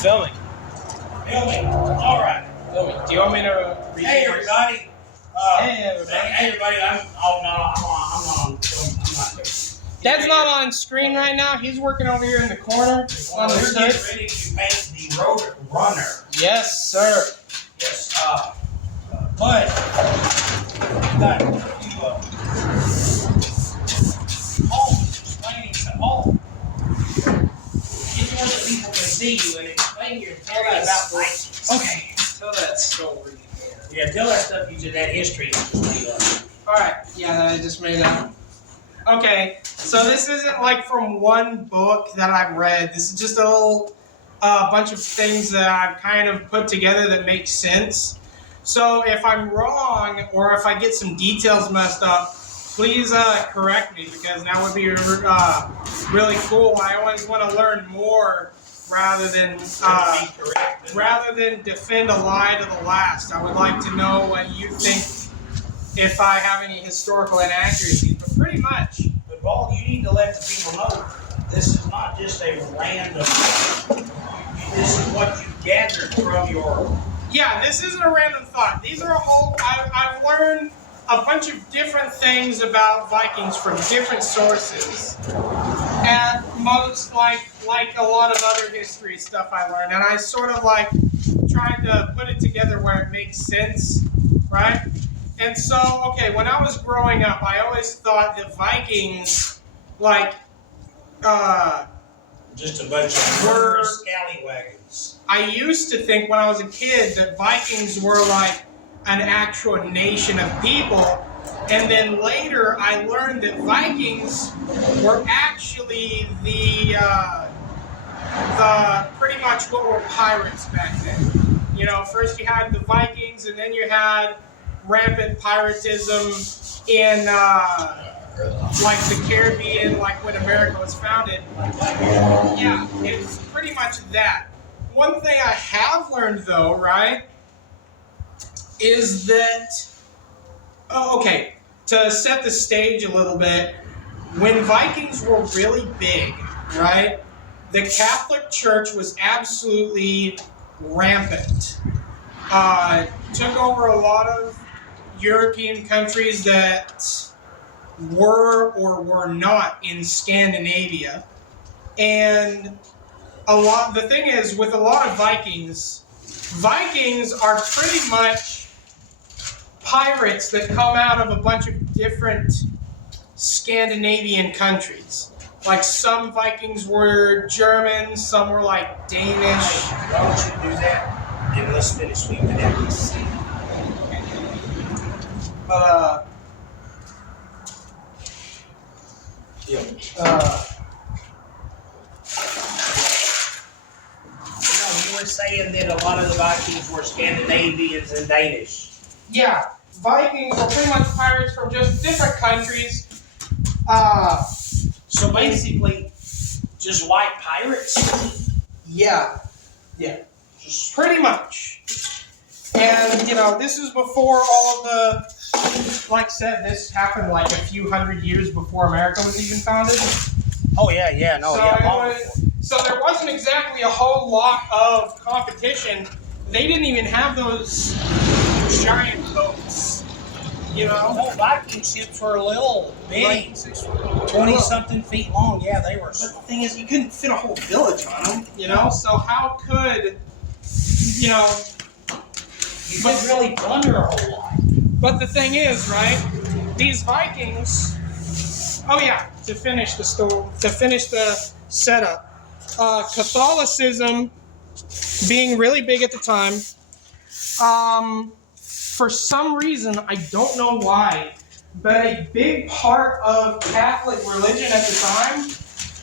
Filming. Filming. All right. Filming. Do you want me to read Hey, yours? everybody. Hey, everybody. Hey, everybody. I'm on film. I'm not. Dad's not on screen right now. He's working over here in the corner on the We're getting search. ready to paint the road runner. Yes, sir. Yes. But we got a few homes explaining to home. Get where the people can see you and explain your theory about Vikings. Okay. Tell that story. Yeah, tell that stuff using that history. Alright. Yeah, I just made that. Okay. So this isn't like from one book that I've read. This is just a little bunch of things that I've kind of put together that make sense. So if I'm wrong or if I get some details messed up, please correct me, because that would be really cool. I always want to learn more rather than defend a lie to the last. I would like to know what you think if I have any historical inaccuracies, but pretty much. But Paul, you need to let the people know this is not just a random. This is what you gathered from your. Yeah, this isn't a random thought. These are a whole. I've learned a bunch of different things about Vikings from different sources, and most like a lot of other history stuff I learned, and I sort of like tried to put it together where it makes sense, right? And so, okay, when I was growing up, I always thought that Vikings, like, just a bunch of murderous scallywags. I used to think when I was a kid that Vikings were like an actual nation of people, and then later I learned that Vikings were actually the pretty much what were pirates back then. You know, first you had the Vikings, and then you had rampant piratism in like the Caribbean, like when America was founded. Yeah, it's pretty much that. One thing I have learned though, right, is that, okay, to set the stage a little bit, when Vikings were really big, right, the Catholic Church was absolutely rampant. Took over a lot of European countries that were or were not in Scandinavia. And the thing is, with a lot of Vikings are pretty much pirates that come out of a bunch of different Scandinavian countries. Like some Vikings were German, some were like Danish. Why don't you do that? And let's finish with that. But Yeah. You were saying that a lot of the Vikings were Scandinavians and Danish. yeah, Vikings were pretty much pirates from just different countries. So basically, just white pirates? Yeah, pretty much. And, you know, this is before all of the, like I said, this happened like a few hundred years before America was even founded. Oh, yeah, no, So there wasn't exactly a whole lot of competition. They didn't even have those giant boats, you know? No, Viking ships were a little bitty, 20-something feet long. Yeah, they were. But the thing is, you couldn't fit a whole village on them, you know? So how could, you know... You couldn't really plunder a whole lot. But the thing is, right, these Vikings... Oh yeah, to finish the setup, Catholicism being really big at the time, for some reason, I don't know why, but a big part of Catholic religion at the time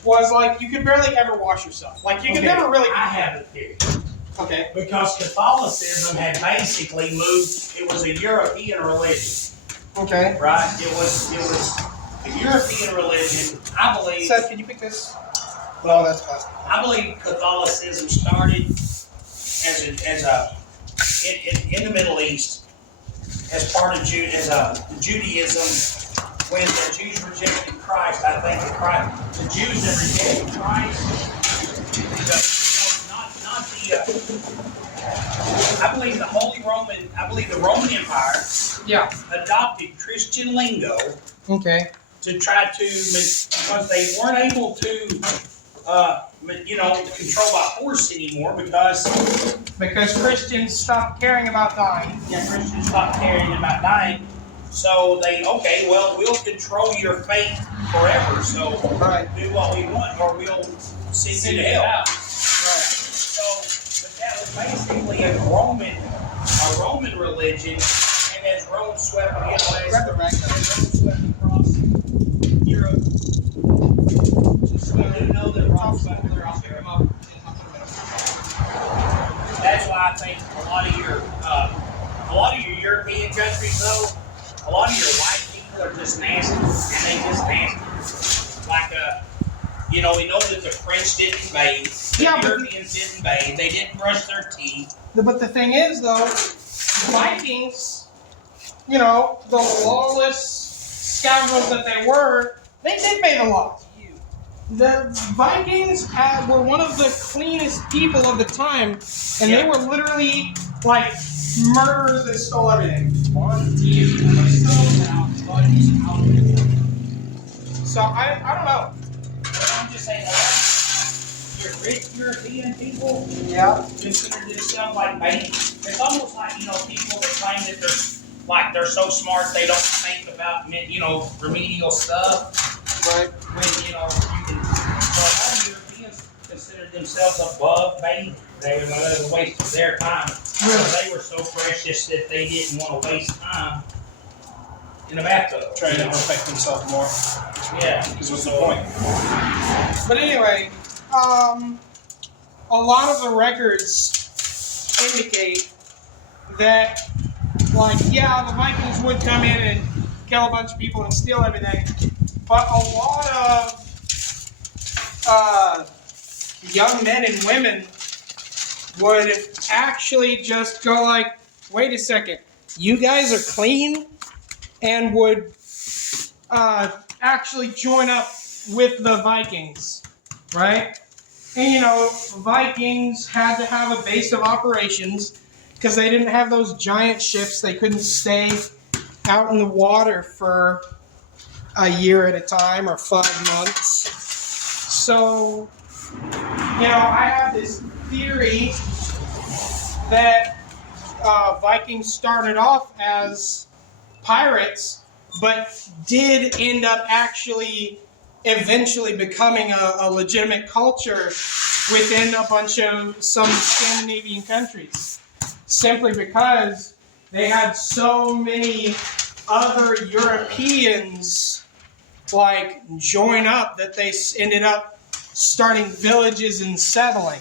was like you could barely ever wash yourself. Like you could never really... I have a theory. Okay. Because Catholicism had basically moved, it was a European religion. Okay. Right? It was a European religion, I believe. Seth, can you pick this? Well, that's plastic. I believe Catholicism started in the Middle East as part of Judaism. When the Jews rejected Christ, I think the Jews that rejected Christ, not the I believe the Roman Empire Yeah. adopted Christian lingo Okay. to try to, because they weren't able to, control by force anymore because Christians stopped caring about dying. Christians stopped caring about dying. So we'll control your fate forever. So do what we want, or we'll send you to hell. Right. So, but that was basically a Roman religion, and as Rome swept, as Rome swept across Europe, we do know that Rome swept across Europe. That's why I think a lot of your European countries, though, a lot of your white people are just nasty, and they just nasty. Like we know that the French didn't bathe, the Europeans didn't bathe, they didn't brush their teeth. But the thing is, though, Vikings, the lawless scoundrels that they were, they did bathe a lot. The Vikings were one of the cleanest people of the time, and they were literally like murderers that stole everything. So I don't know. But I'm just saying, your rich European people consider themselves like babies. It's almost like people that claim that they're so smart they don't think about remedial stuff. Right. When so a lot of Europeans considered themselves above babies. They were a waste of their time. They were so precious that they didn't want to waste time in a bathtub. Trying to perfect themselves more. Yeah. This was the point. But anyway, a lot of the records indicate that, the Vikings would come in and kill a bunch of people and steal everything, but a lot of young men and women would actually just go like, wait a second, you guys are clean? And would actually join up with the Vikings, right? And Vikings had to have a base of operations because they didn't have those giant ships. They couldn't stay out in the water for a year at a time or 5 months. So, I have this theory that Vikings started off as pirates, but did end up actually eventually becoming a legitimate culture within a bunch of some Scandinavian countries, simply because they had so many other Europeans join up that they ended up starting villages and settling.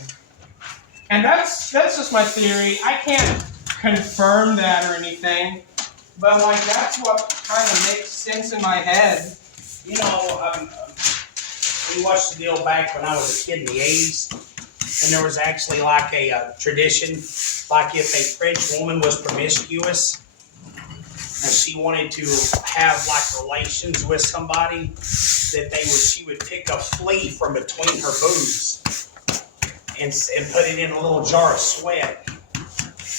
And that's just my theory. I can't confirm that or anything, but that's what kind of makes sense in my head. We watched the deal back when I was a kid in the 80s, and there was actually a tradition, if a French woman was promiscuous and she wanted to have relations with somebody, that she would pick a flea from between her boobs and put it in a little jar of sweat.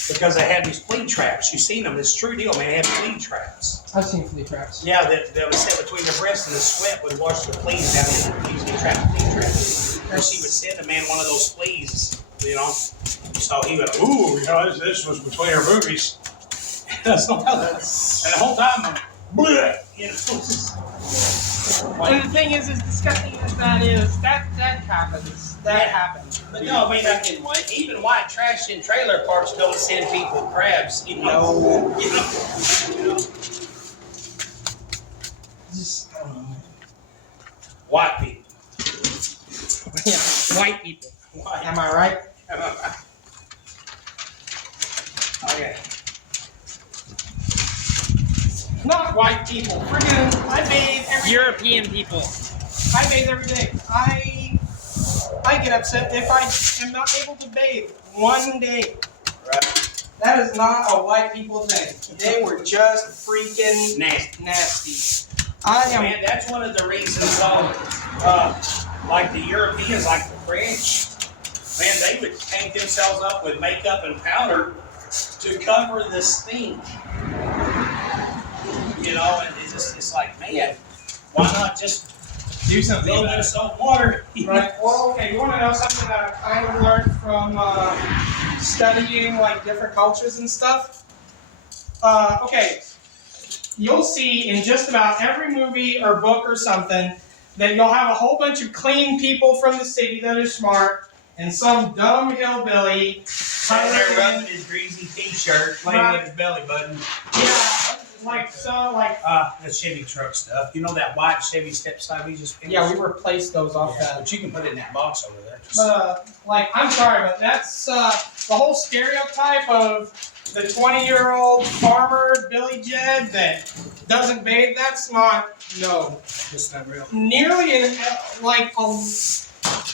Because they had these flea traps. You've seen them. It's a true deal, man. They have flea traps. I've seen flea traps. Yeah, that was set between their breasts, and the sweat would wash the fleas down in the fleas get trapped in flea traps. And she would send a man one of those fleas, So he would, this was between her boobies. That's not how that. And the whole time, bleh, And the thing is, as disgusting as that is, that happens. That happens. But no, even white trash in trailer parks don't send people crabs. Just, I don't know. White people. Yeah, white people. White. Am I right? Okay. Not white people. Friggin', I bathe every European people. I bathe every day. I get upset if I am not able to bathe one day. Right. That is not a white people thing. They were just freaking Nasty. Man, that's one of the reasons, the Europeans, like the French, Man, they would paint themselves up with makeup and powder to cover the stink. You know, and it's like, man, why not just Do something. a little bit of soap water? Right. Well, okay. You want to know something that I kind of learned from studying like different cultures and stuff? Okay. You'll see in just about every movie or book or something that you'll have a whole bunch of clean people from the city that are smart, and some dumb hillbilly Sitting there rubbing his greasy t-shirt, playing with his belly button. Yeah, like so, like. The Chevy truck stuff. You know that white Chevy step side we just finished? Yeah, we replaced those off that. But you can put it in that box over there. But like, I'm sorry, but that's the whole stereotype of the 20-year-old farmer Billy Jed that doesn't bathe. That's not That's not real. nearly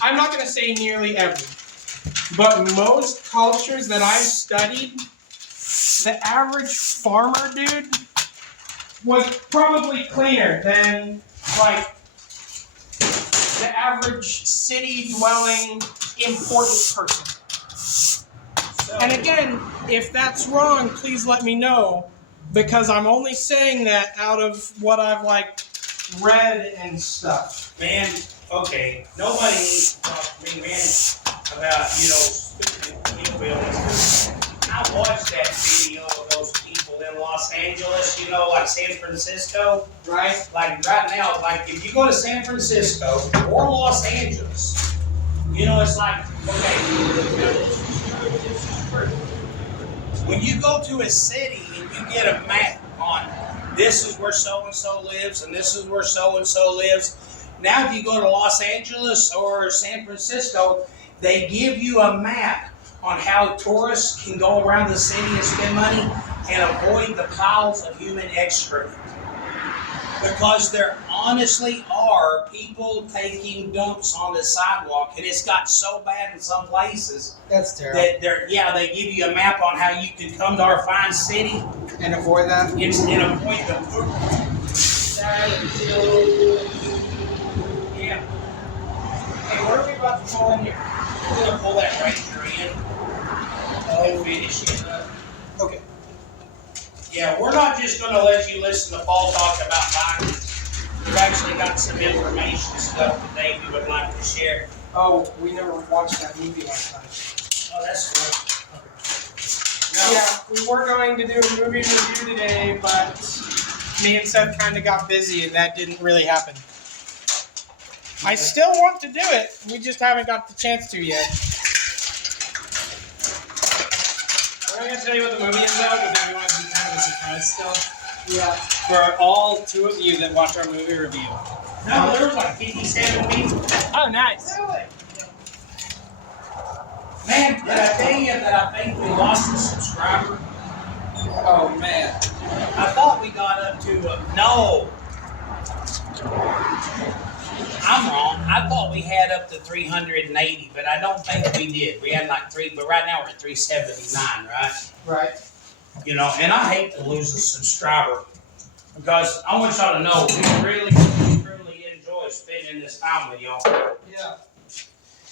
I'm not going to say nearly every, but most cultures that I've studied, the average farmer dude was probably cleaner than like the average city-dwelling important person. And again, if that's wrong, please let me know, because I'm only saying that out of what I've like read and stuff. Man, okay, nobody needs to talk to me, man, about, stupid hillbillies. I watched that video of those people in Los Angeles, like San Francisco. Right? Like right now, like if you go to San Francisco or Los Angeles, it's like, okay, this is true. When you go to a city and you get a map on this is where so-and-so lives and this is where so-and-so lives. Now if you go to Los Angeles or San Francisco, they give you a map on how tourists can go around the city and spend money and avoid the piles of human excrement. Because there honestly are people taking dumps on the sidewalk, and it's got so bad in some places That's terrible. that they give you a map on how you can come to our fine city And avoid that? and avoid the poop. Yeah. Hey, what are we about to pull in here? We're gonna pull that Ranger in and finish it up. Okay. Yeah, we're not just gonna let you listen to Paul talk about Vikings. We've actually got some information stuff today we would like to share. Oh, we never watched that movie last night. Oh, that's cool. Yeah, we were going to do a movie review today, but me and Seth kind of got busy and that didn't really happen. I still want to do it, we just haven't got the chance to yet. We're not going to tell you what the movie is about, but then we want to be kind of a surprise still. Yeah. For all two of you that watch our movie review. No, there was like 57 people. Oh, nice. Really? Man, did I tell you that I think we lost a subscriber? Oh, man. I thought we got up to no. I'm wrong. I thought we had up to 380, but I don't think we did. We had like but right now we're at 379, right? Right. And I hate to lose a subscriber because I want y'all to know we really, truly enjoy spending this time with y'all. Yeah.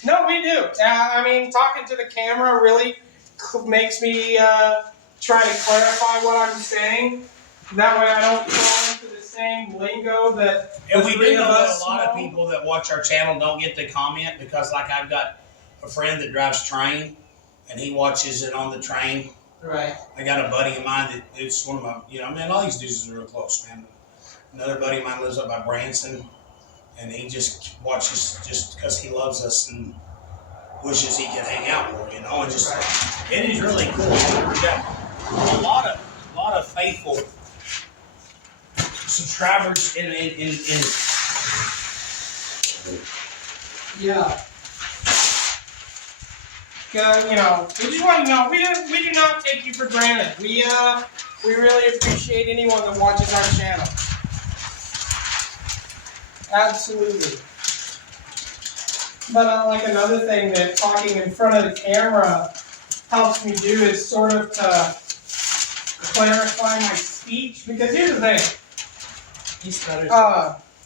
No, we do. I mean, talking to the camera really makes me try to clarify what I'm saying. That way I don't fall into the same lingo that And the we three do know of that us a lot of know. people that watch our channel don't get to comment because, like, I've got a friend that drives train and he watches it on the train. Right. I got a buddy of mine that it's one of my, all these dudes are real close, man. Another buddy of mine lives up by Branson and he just watches just because he loves us and wishes he could hang out more, and just, it is really cool. We got a lot of faithful subscribers in Yeah. We just want to know we do not take you for granted. We really appreciate anyone that watches our channel. Absolutely. But like another thing that talking in front of the camera helps me do is sort of to clarify my speech, because here's the thing. He stuttered.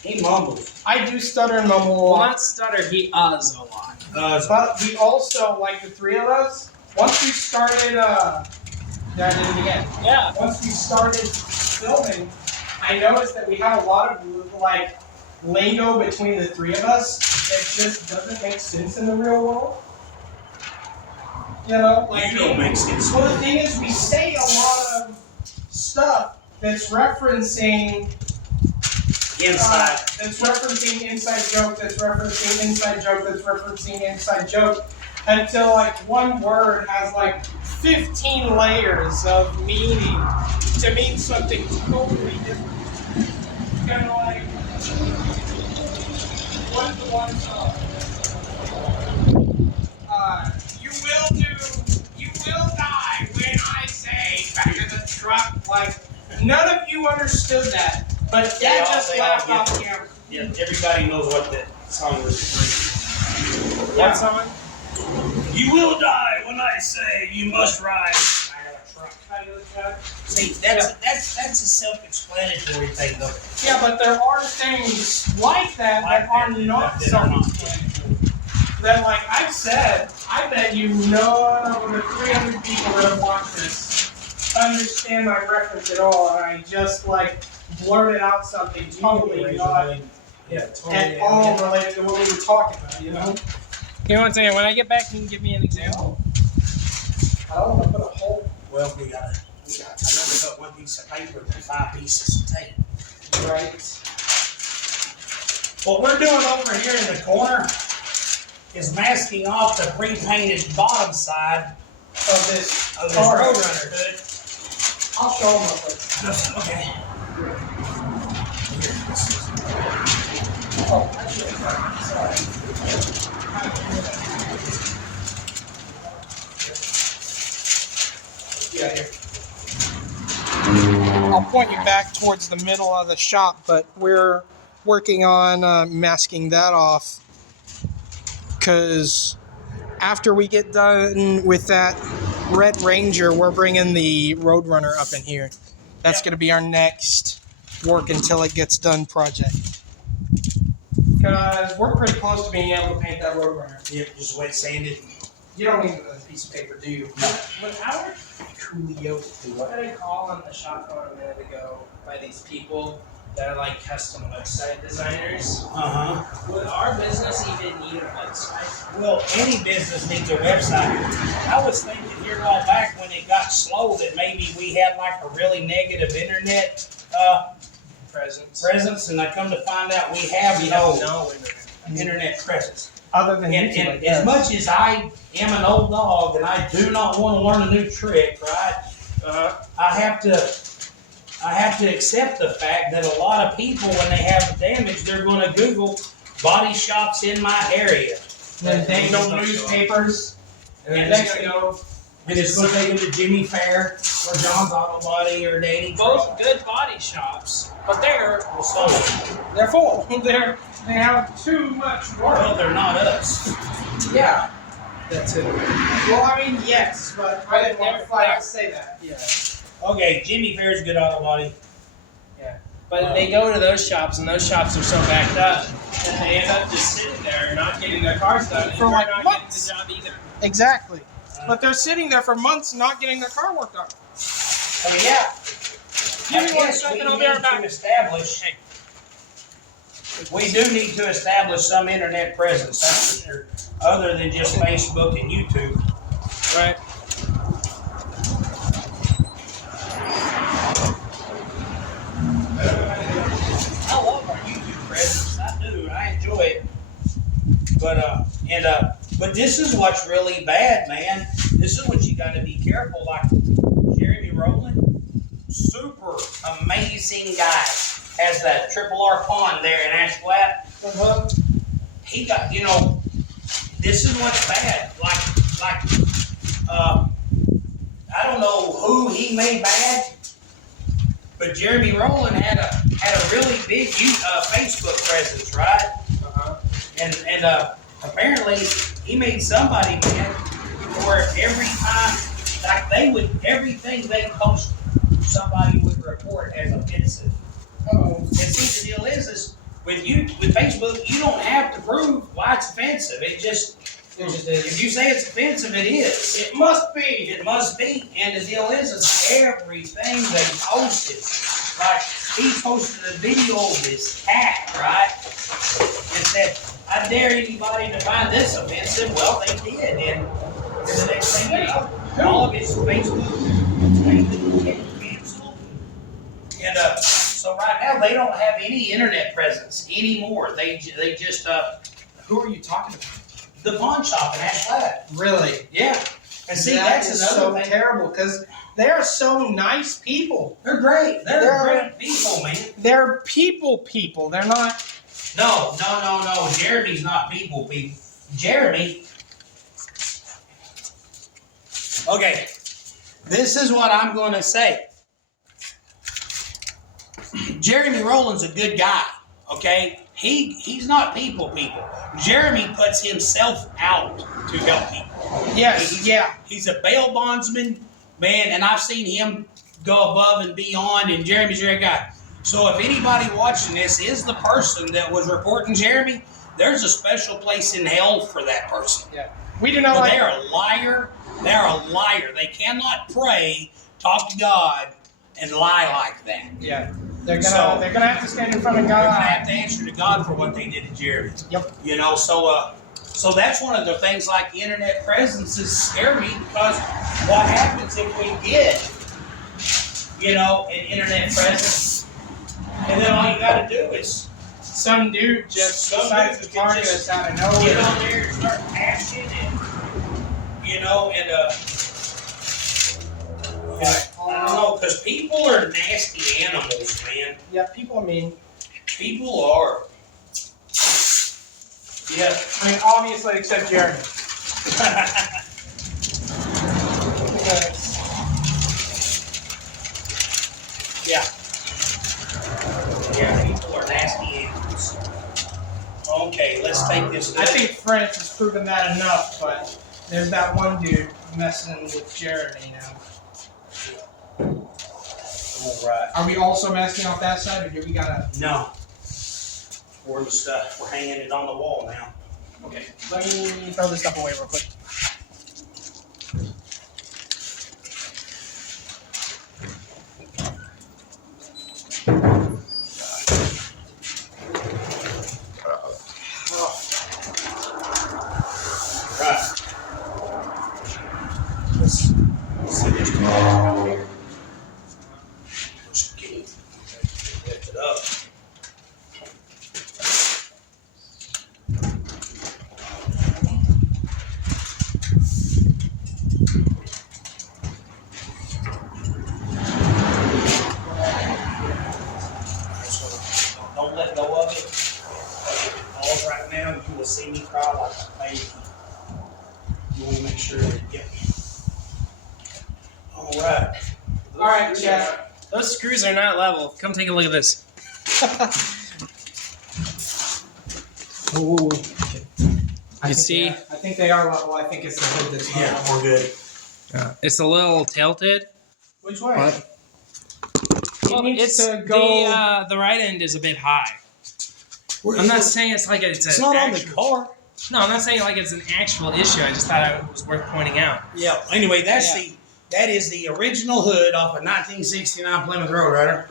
He mumbles. I do stutter and mumble a Well, lot. not stutter. He uhs a lot. But we also, like the three of us, once we started, yeah, I did it again. Yeah. Once we started filming, I noticed that we have a lot of, like, lingo between the three of us that just doesn't make sense in the real world. You know? Like, You don't make sense. well, the thing is, we say a lot of stuff that's referencing Inside. that's referencing inside joke, that's referencing inside joke, that's referencing inside joke, until like one word has like 15 layers of meaning to mean something totally different. Kind of like, what's the one song? You will die when I say back of the truck. Like, none of you understood that. But Dad just laughed off camera. Yeah, everybody knows what that song was. What song? You will die when I say you must ride. See, that's a self-explanatory thing, though. Yeah, but there are things like that that are not self-explanatory. That, like I've said, I bet you none of the 300 people that have watched this understand my reference at all, and I just like blurted out something totally not at all related to what we were talking about, you know? You know what I'm saying? When I get back, can you give me an example? I don't want to put a whole Well, we got another got one piece of paper and 5 pieces of tape. right. What we're doing over here in the corner is masking off the pre-painted bottom side Of this of this car. Roadrunner hood. I'll show them real quick. Okay. Oh, actually, sorry. Yeah, here. I'll point you back towards the middle of the shop, but we're working on masking that off because after we get done with that Red Ranger, we're bringing the Roadrunner up in here. That's going to be our next work until it gets done project. Because we're pretty close to being able to paint that Roadrunner. Yep, just wet sanded. You don't need a piece of paper, do you? But Howard, Coolio. what did I call on the shop phone a minute ago by these people that are like custom website designers? Would our business even need a website? Well, any business needs a website. I was thinking here a while back when it got slow that maybe we had like a really negative internet presence, and I come to find out we have no internet presence. Other than And, YouTube, I and guess. as much as I am an old dog and I do not want to learn a new trick, right? I have to accept the fact that a lot of people, when they have damage, they're going to Google body shops in my area. And they go newspapers. And Next thing you know, And it's going to take them to Jimmy Fair or John's Auto Body or Danny. Both good body shops, but they're full. They have too much work. Well, they're not us. Yeah. that's it. Well, I mean, yes, but I didn't want to flat out say that. Yeah. Okay, Jimmy Fair's a good auto body. But they go to those shops, and those shops are so backed up, and they end up just sitting there, not getting their cars done, and For they're like not months. getting the job either. Exactly. But they're sitting there for months not getting their car worked on. I mean, yeah. Give me 1 Yes, second, we I'll be right need back. to establish. We do need to establish some internet presence, that's for sure, other than just Facebook and YouTube. Right. I love our YouTube presence. I do. I enjoy it. But this is what's really bad, man. This is what you got to be careful. Like Jeremy Rowland, super amazing guy. Has that Triple R pond there in Ash Flat. He got, this is what's bad. I don't know who he made bad, but Jeremy Rowland had a really big Facebook presence, right? And apparently he made somebody mad where every time, like everything they posted, somebody would report as offensive. And see, the deal is with Facebook, you don't have to prove why it's offensive. It just if you say it's offensive, it is. It must be. It must be. And the deal is everything they posted. Like he posted a video of this hat, right? And said, "I dare anybody to find this offensive." Well, they did, and the next thing you know, all of his Facebook canceled. And so right now they don't have any internet presence anymore. They just Who are you talking about? the pawn shop in Ash Flat. Really? Yeah. And see, That that's is another so thing. terrible because they're so nice people. They're great. They're They're- great people, man. They're people. They're not. No. Jeremy's not people. Jeremy. Okay. This is what I'm going to say. Jeremy Rowland's a good guy. Okay. He's not people. Jeremy puts himself out to help people. Yes. Yeah. He's a bail bondsman, man, and I've seen him go above and beyond, and Jeremy's a great guy. So if anybody watching this is the person that was reporting Jeremy, there's a special place in hell for that person. Yeah. We do not But like. they're a liar. They're a liar. They cannot pray, talk to God, and lie like that. Yeah. They're So- gonna have to stand in front of They're going to God. have to answer to God for what they did to Jeremy. Yep. You know, so that's one of the things like the internet presence is scare me because what happens if we get, an internet presence and then all you got to do is Some dude just Some decides dude to can target just us out of get nowhere. on there and start passion and, I don't know, because people are nasty animals, man. Yeah, people mean. People are. Yeah. I mean, obviously, except Jeremy. Yeah. Yeah, people are nasty animals. Okay, let's take this. I think France has proven that enough, but there's that one dude messing with Jeremy now. All right. Are we also masking off that side, or do we gotta? No. We're hanging it on the wall now. Okay, let me throw this stuff away real quick. Right. Let's see this tomorrow. Just kidding. Lift it up. Don't let go of it. All right now, you will see me cry like a baby. You want to make sure that you get me. All right. All right, Chad. Those screws are not level. Come take a look at this. Ooh. You see? I think they are level. I think it's the hood that's Yeah, level. we're good. It's a little tilted. Which way? What? It needs to go. The right end is a bit high. I'm not saying it's like it's not on the actual, car. No, I'm not saying like it's an actual issue. I just thought it was worth pointing out. Yeah. Anyway, Yeah. that is the original hood off a 1969 Plymouth Roadrunner.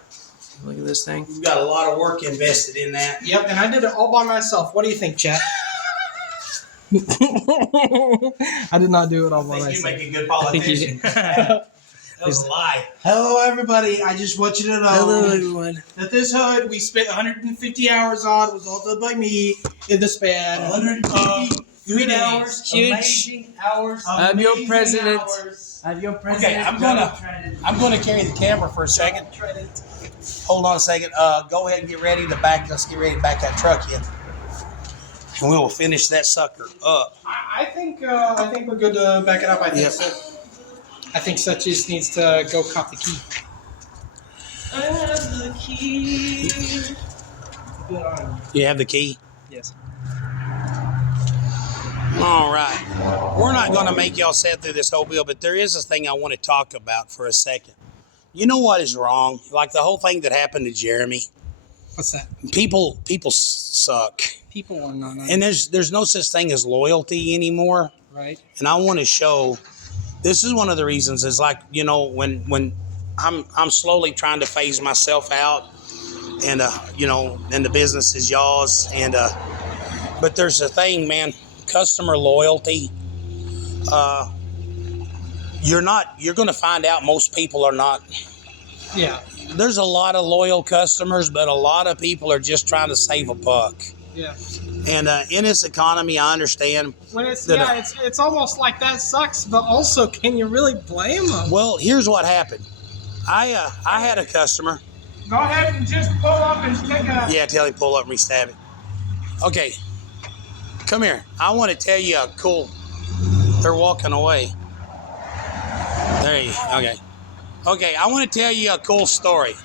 Look at this thing. You've got a lot of work invested in that. Yep, and I did it all by myself. What do you think, Chad? I did not do it all by I think you myself. make a good I think you politician. did. That was a lie. Hello, everybody. I just want you to know everyone. that this hood we spent 150 hours on. It was all done by me in the span 150 3 days. hours, Huge. amazing hours. I'm your Amazing president. hours. I'm your president. Okay, I'm gonna carry the camera for a second. Hold on a second. Go ahead and get ready to back. Let's get ready to back that truck in, and we will finish that sucker up. I think we're good to back it up. I think Yep. so. I think Such just needs to go cop the key. I have the key. Good on You have the key. Yes. All right. We're not going to make y'all sit through this whole bill, but there is a thing I want to talk about for a second. You know what is wrong? Like the whole thing that happened to Jeremy. What's that? People suck. People are not. And there's no such thing as loyalty anymore. Right. And I want to show. This is one of the reasons. Is like, you know, when I'm slowly trying to phase myself out, and you know, and the business is y'all's, and but there's a thing, man. Customer loyalty. You're going to find out most people are not. Yeah. There's a lot of loyal customers, but a lot of people are just trying to save a buck. Yeah. And in this economy, I understand. When it's that, it's almost like that sucks, but also, can you really blame them? Well, here's what happened. I had a customer. Go ahead and just pull up and take a. Yeah, tell him pull up and re-stab it. Okay, come here. I want to tell you a cool. They're walking away. There you. Okay. Okay, I want to tell you a cool story.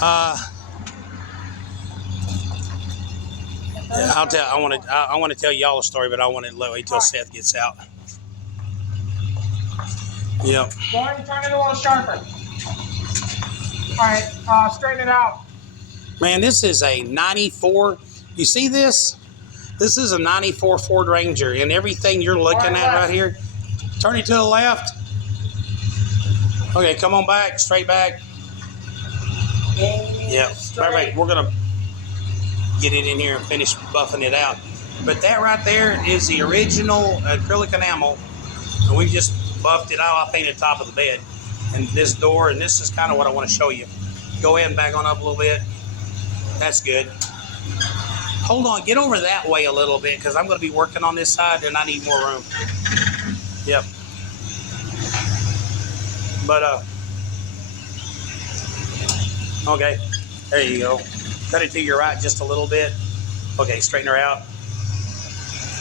I want to tell y'all a story, but I want to wait till Seth gets out. Yep. Go ahead and turn it a little sharper. All right, straighten it out. Man, this is a 94. You see this? This is a 94 Ford Ranger, and everything you're looking at right here. Turn it to the left. Okay, come on back, straight back. Yeah, right. We're gonna get it in here and finish buffing it out. But that right there is the original acrylic enamel, and we just buffed it out. I painted the top of the bed, and this door, and this is kind of what I want to show you. Go ahead and back on up a little bit. That's good. Hold on, get over that way a little bit because I'm going to be working on this side, and I need more room. Yep. But okay, there you go. Cut it to your right just a little bit. Okay, straighten her out.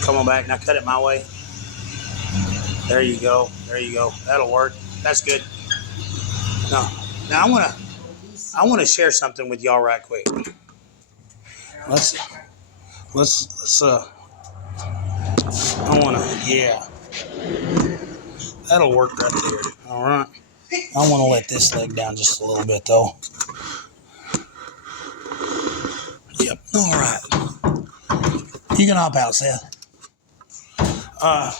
Come on back. Now cut it my way. There you go. There you go. That'll work. That's good. Now I want to share something with y'all right quick. Let's I want to, yeah. That'll work right there. All right. I want to let this leg down just a little bit though. Yep. All right. You can hop out, Seth. I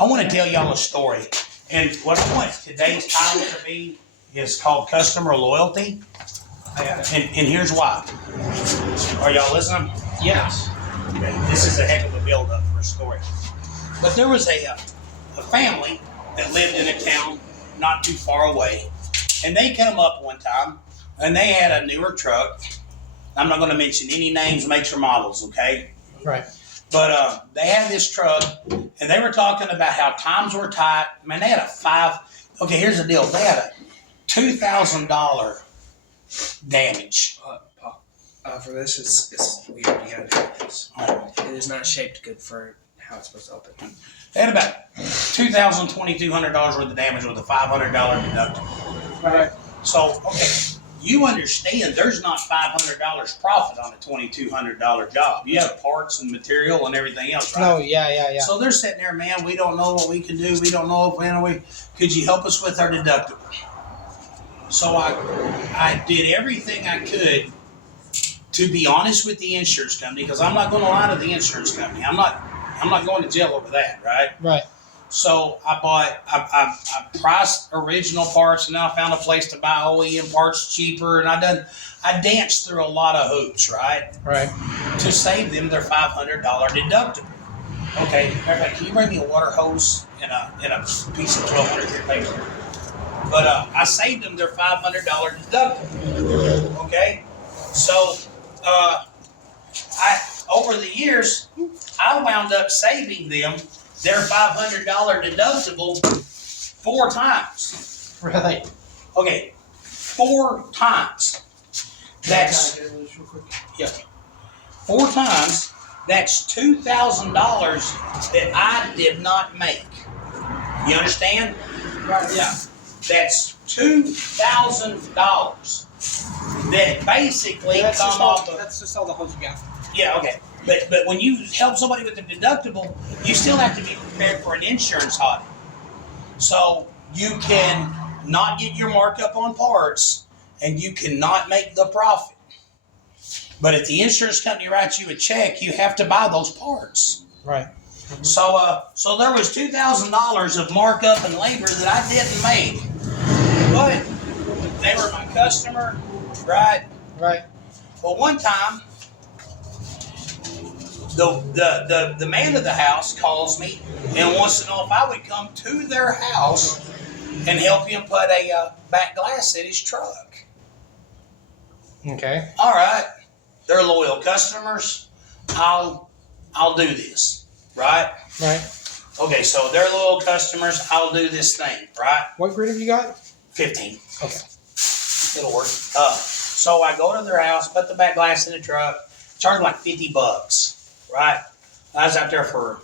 want to tell y'all a story. And what I want today's title to be is called Customer Loyalty. And here's why. Are y'all listening? Yes. Okay. This is a heck of a build-up for a story. But there was a family that lived in a town not too far away. And they came up one time, and they had a newer truck. I'm not going to mention any names, makes, or models, okay? Right. But they had this truck, and they were talking about how times were tight. Man, they had okay, here's the deal. They had a $2,000 damage. For this, we already had this. It is not shaped good for how it's supposed to open. They had about $2,200 worth of damage with a $500 deductible. Right. So, okay, you understand there's not $500 profit on a $2,200 job. You have parts and material and everything else, right? Oh, yeah. So they're sitting there, man, we don't know what we can do. We don't know if could you help us with our deductible? So I did everything I could to be honest with the insurance company, because I'm not going to lie to the insurance company. I'm not going to jail over that, right? Right. So I priced original parts, and now I found a place to buy OEM parts cheaper, and I danced through a lot of hoops, right? Right. To save them their $500 deductible. Okay, can you bring me a water hose and a piece of 1,200 paper? But I saved them their $500 deductible. Okay, so over the years, I wound up saving them their $500 deductible 4 times. Really? Okay, 4 times. That's 4 times. That's $2,000 that I did not make. You understand? Right. Yeah. That's $2,000 that basically come off of. That's just all the hose you got. Yeah, okay. But when you help somebody with a deductible, you still have to be prepared for an insurance audit. So you can not get your markup on parts, and you cannot make the profit. But if the insurance company writes you a check, you have to buy those parts. Right. So there was $2,000 of markup and labor that I didn't make, but they were my customer, right? Right. Well, one time, the man of the house calls me and wants to know if I would come to their house and help him put a back glass in his truck. Okay. All right, they're loyal customers. I'll do this, right? Right. Okay, so they're loyal customers. I'll do this thing, right? What grade have you got? 15. Okay. It'll work. So I go to their house, put the back glass in the truck, charge like $50, right? I was out there for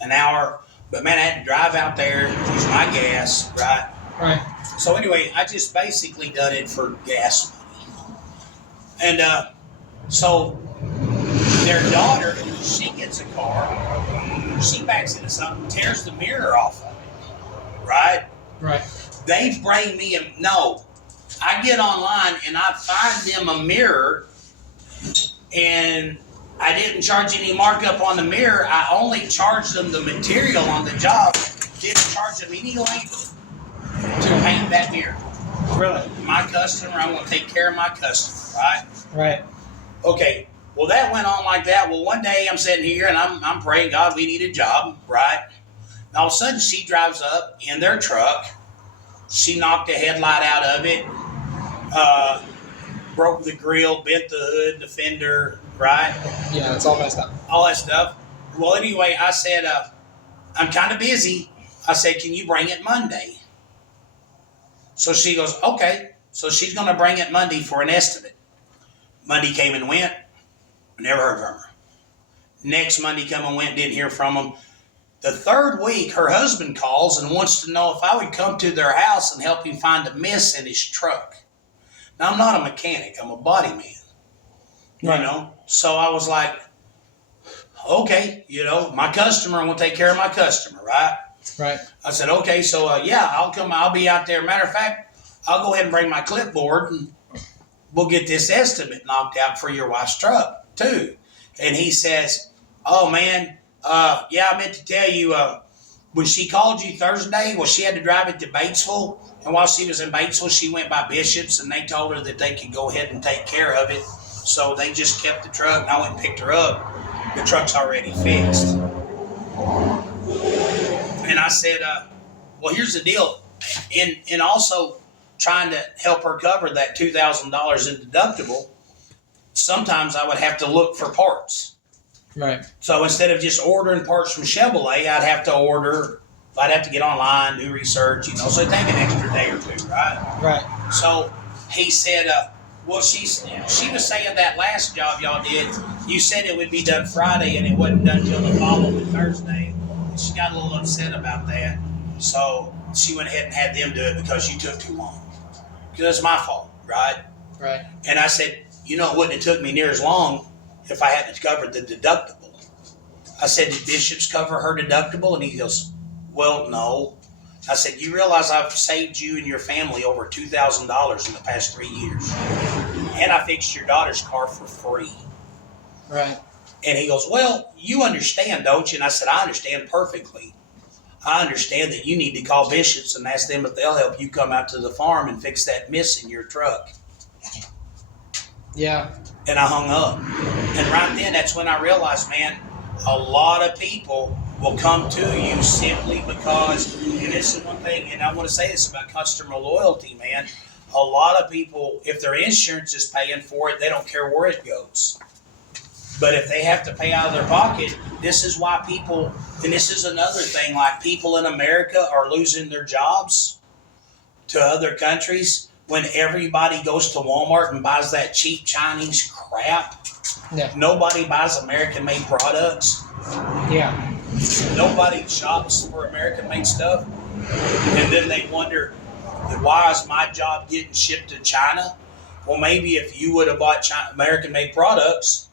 an hour, but man, I had to drive out there, use my gas, right? Right. So anyway, I just basically done it for gas money. And so their daughter, she gets a car, she backs into something, tears the mirror off of it, right? Right. They bring me I get online and I find them a mirror, and I didn't charge any markup on the mirror. I only charged them the material on the job, didn't charge them any labor to paint that mirror. Really? My customer, I want to take care of my customer, right? Right. Okay, well that went on like that. Well, one day I'm sitting here and I'm praying, God, we need a job, right? And all of a sudden she drives up in their truck. She knocked the headlight out of it, broke the grill, bent the hood, the fender, right? Yeah, it's all messed up. All that stuff. Well, anyway, I said, I'm kind of busy. I said, can you bring it Monday? So she goes, okay. So she's going to bring it Monday for an estimate. Monday came and went. Never heard from her. Next Monday come and went, didn't hear from them. The third week, her husband calls and wants to know if I would come to their house and help him find a miss in his truck. Now, I'm not a mechanic. I'm a body man. Right. You know? So I was like, okay, my customer, I'm going to take care of my customer, right? Right. I said, okay, so yeah, I'll come. I'll be out there. Matter of fact, I'll go ahead and bring my clipboard and we'll get this estimate knocked out for your wife's truck too. And he says, oh man, yeah, I meant to tell you, when she called you Thursday, well, she had to drive it to Batesville. And while she was in Batesville, she went by Bishop's and they told her that they could go ahead and take care of it. So they just kept the truck and I went and picked her up. The truck's already fixed. And I said, well, here's the deal. And also trying to help her cover that $2,000 in deductible, sometimes I would have to look for parts. Right. So instead of just ordering parts from Chevrolet, I'd have to get online, do research, so it'd take an extra day or two, right? Right. So he said, well, she was saying that last job y'all did, you said it would be done Friday and it wasn't done till the following Thursday. And she got a little upset about that. So she went ahead and had them do it because you took too long. Because it's my fault, right? Right. And I said, it wouldn't have took me near as long if I hadn't covered the deductible. I said, did Bishop's cover her deductible? And he goes, well, no. I said, you realize I've saved you and your family over $2,000 in the past 3 years. And I fixed your daughter's car for free. Right. And he goes, well, you understand, don't you? And I said, I understand perfectly. I understand that you need to call Bishop's and ask them if they'll help you come out to the farm and fix that miss in your truck. Yeah. And I hung up. And right then, that's when I realized, man, a lot of people will come to you simply because, and this is one thing, and I want to say this about customer loyalty, man. A lot of people, if their insurance is paying for it, they don't care where it goes. But if they have to pay out of their pocket, this is why people, and this is another thing, like people in America are losing their jobs to other countries when everybody goes to Walmart and buys that cheap Chinese crap. Yeah. Nobody buys American-made products. Yeah. Nobody shops for American-made stuff. And then they wonder, why is my job getting shipped to China? Well, maybe if you would have bought American-made products,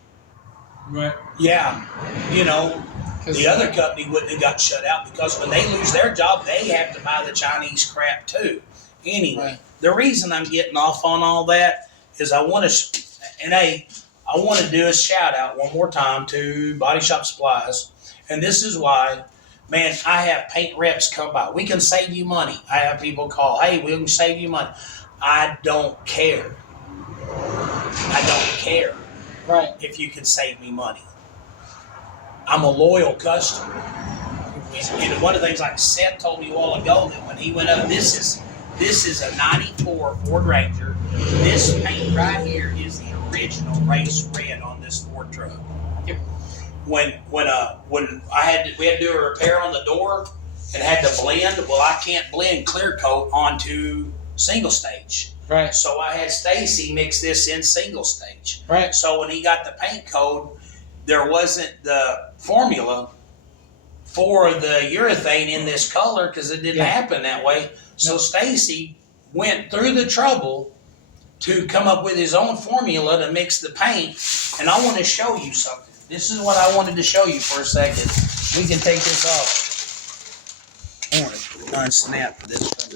right. Yeah, the other company wouldn't have got shut out because when they lose their job, they have to buy the Chinese crap too. Anyway, the reason I'm getting off on all that is I want to do a shout out one more time to Body Shop Supplies. And this is why, man, I have paint reps come by. We can save you money. I have people call, hey, we can save you money. I don't care. I don't care. Right. If you can save me money. I'm a loyal customer. And one of the things like Seth told me a while ago that when he went up, this is a 94 Ford Ranger. This paint right here is the original race red on this Ford truck. Yep. When we had to do a repair on the door and had to blend, well, I can't blend clear coat onto single stage. Right. So I had Stacy mix this in single stage. Right. So when he got the paint code, there wasn't the formula for the urethane in this color because it didn't happen that way. So Stacy went through the trouble to come up with his own formula to mix the paint. And I want to show you something. This is what I wanted to show you for a second. We can take this off. I want to unsnap this from